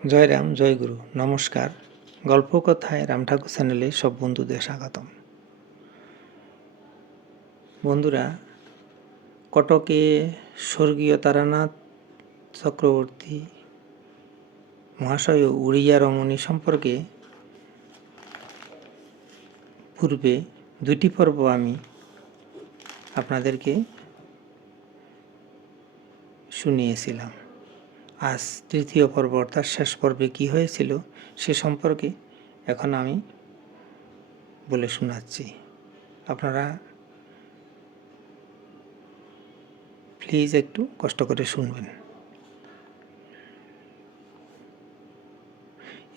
জয় রাম, জয় গুরু, নমস্কার। গল্প কথায় রাম ঠাকুর চ্যানেলে সব বন্ধুদের স্বাগতম। বন্ধুরা, কটকে স্বর্গীয় তারানাথ চক্রবর্তী মহাশয় উড়িয়া রমণী সম্পর্কে পূর্বে দুটি পর্ব আমি আপনাদেরকে শুনিয়েছিলাম। আজ তৃতীয় পর্ব অর্থাৎ শেষ পর্বে কী হয়েছিল সে সম্পর্কে এখন আমি বলে শোনাচ্ছি। আপনারা প্লিজ একটু কষ্ট করে শুনবেন।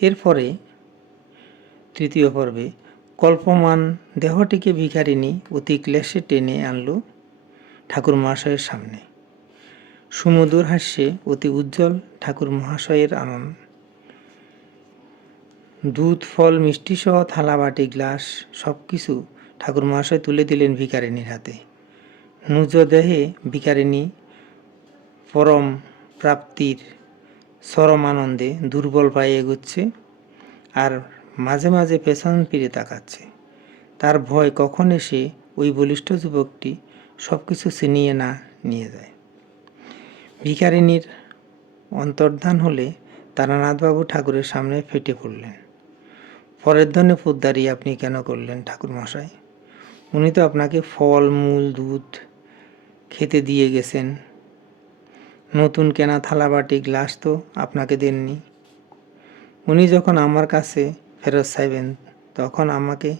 এরপরে তৃতীয় পর্বে কল্পমান দেহটিকে ভিখারিণী অতি ক্লেশে টেনে আনল ঠাকুর মহাশয়ের সামনে। সুমধুর হাস্যে অতি উজ্জ্বল ঠাকুর মহাশয়ের আনন্দ। দুধ, ফল, মিষ্টি সহ থালা, বাটি, গ্লাস সব কিছু ঠাকুর মহাশয় তুলে দিলেন ভিখারিণীর হাতে। নুজ দেহে ভিখারিণী পরম প্রাপ্তির চরম আনন্দে দুর্বল পায়ে এগুচ্ছে আর মাঝে মাঝে পেছন ফিরে তাকাচ্ছে। তার ভয় কখন এসে ওই বলিষ্ঠ যুবকটি সব কিছু ছিনিয়ে না নিয়ে যায়। ভিখারিণীর অন্তর্ধান হলে তারানাথবাবু ঠাকুরের সামনে ফেটে পড়লেন। পরের ধনে পোদ্দারি আপনি কেন করলেন ঠাকুর মশাই? উনি তো আপনাকে ফল, মূল, দুধ খেতে দিয়ে গেছেন। নতুন কেনা থালা, বাটি, গ্লাস তো আপনাকে দেননি। উনি যখন আমার কাছে ফেরত চাইবেন তখন আমাকে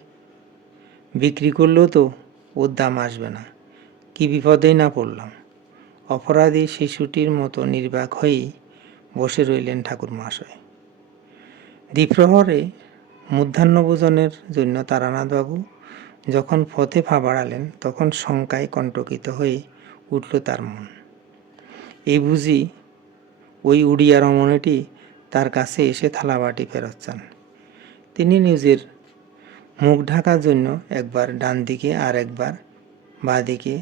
বিক্রি করলেও তো ওর দাম আসবে না। কি বিপদেই না পড়লাম। অপরাধী শিশুটির মতো নির্বাক হয়েই বসে রইলেন ঠাকুর মহাশয়। দ্বিপ্রহরে মধ্যাহ্নভোজনের জন্য তারানাথবাবু যখন পথে পা বাড়ালেন তখন শঙ্কায় কণ্টকিত হয়ে উঠল তার মন। এই বুঝি ওই উড়িয়া রমণীটি তার কাছে এসে থালাবাটি ফেরত চান। তিনি নিজের মুখ ঢাকার জন্য একবার ডান দিকে আর একবার বাঁ দিকে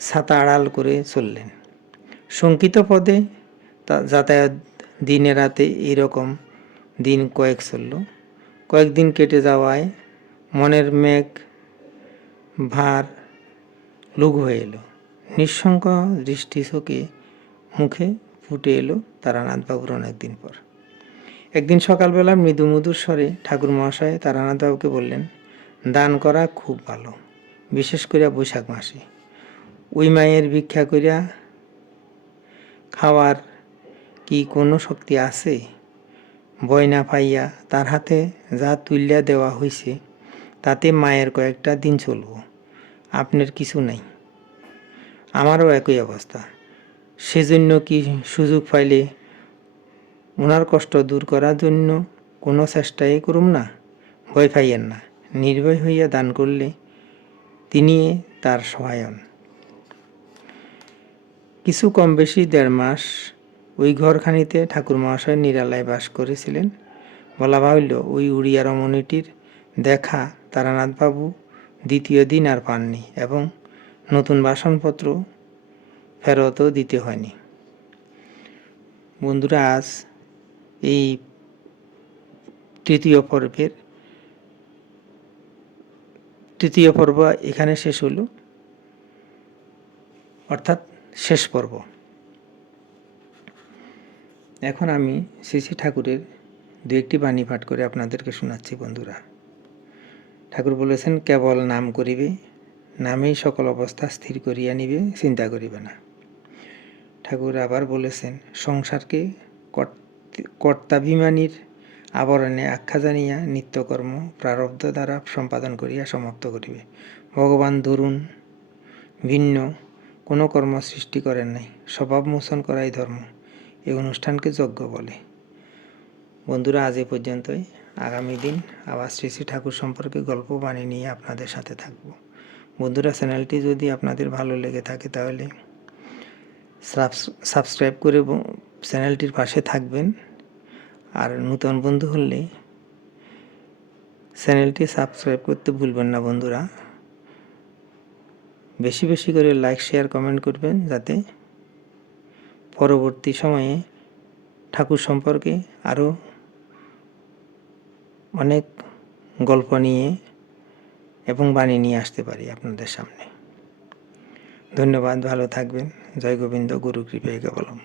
ছাতা আড়াল করে চললেন। শঙ্কিত পদে যাতায়াত দিনে রাতে এইরকম দিন কয়েক চলল। কয়েকদিন কেটে যাওয়ায় মনের মেঘ ভার লঘু হয়ে এলো। নিঃশঙ্ক দৃষ্টি চোখে মুখে ফুটে এলো তারানাথবাবুর অনেকদিন পর। একদিন সকালবেলা মৃদু মধুর স্বরে ঠাকুর মহাশয় তারানাথবাবুকে বললেন, দান করা খুব ভালো, বিশেষ করে বৈশাখ মাসে। ওই মায়ের ভিক্ষা করিয়া খাওয়ার কি কোনো শক্তি আছে? ভয় না পাইয়া তার হাতে যা তুলিয়া দেওয়া হয়েছে তাতে মায়ের কয়েকটা দিন চলব। আপনার কিছু নাই, আমারও একই অবস্থা। সেজন্য কি সুযোগ পাইলে ওনার কষ্ট দূর করার জন্য কোনো চেষ্টাই করুম না? ভয় পাইয়েন না, নির্ভয় হইয়া দান করলে তিনি তার সহায়ন। কিছু কম বেশি 1.5 মাস ওই ঘরখানিতে ঠাকুর মহাশয় নিরালায় বাস করেছিলেন। বলা বাহুল্য ওই উড়িয়া রমণীটির দেখা তারানাথবাবু দ্বিতীয় দিন আর পাননি এবং নতুন বাসনপত্র ফেরতও দিতে হয়নি। বন্ধুরা, আজ এই তৃতীয় পর্ব এখানে শেষ হলো, অর্থাৎ শেষ পর্ব। এখন আমি শ্রী ঠাকুরের দু একটি বাণী পাঠ করে আপনাদেরকে শোনাচ্ছি। বন্ধুরা, ঠাকুর বলেছেন, কেবল নাম করিবে, নামেই সকল অবস্থা স্থির করিয়া নিবে, চিন্তা করিবে না। ঠাকুর আবার বলেছেন, সংসারকে কর্তাভিমানীর আবরণে আখ্যা জানিয়া নিত্যকর্ম প্রারব্ধ দ্বারা সম্পাদন করিয়া সমাপ্ত করিবে। ভগবান ধরুন ভিন্ন কোনো কর্ম সৃষ্টি করেন নাই, স্বভাব মোচন করাই ধর্ম। এই অনুষ্ঠানকে যজ্ঞ বলে। বন্ধুরা, আজ এ পর্যন্তই। আগামী দিন আবার শ্রী ঠাকুর সম্পর্কে গল্প বাণী নিয়ে আপনাদের সাথে থাকব। বন্ধুরা, চ্যানেলটি যদি আপনাদের ভালো লেগে থাকে তাহলে সাবস্ক্রাইব করে চ্যানেলটির পাশে থাকবেন। আর নতুন বন্ধু হলে চ্যানেলটি সাবস্ক্রাইব করতে ভুলবেন না। বন্ধুরা, বেশি বেশি করে লাইক, শেয়ার, কমেন্ট করবেন যাতে পরবর্তী সময়ে ঠাকুর সম্পর্কে আরও অনেক গল্প নিয়ে এবং বাণী নিয়ে আসতে পারি আপনাদের সামনে। ধন্যবাদ, ভালো থাকবেন। জয় গোবিন্দ, গুরু কৃপায় কেবলম।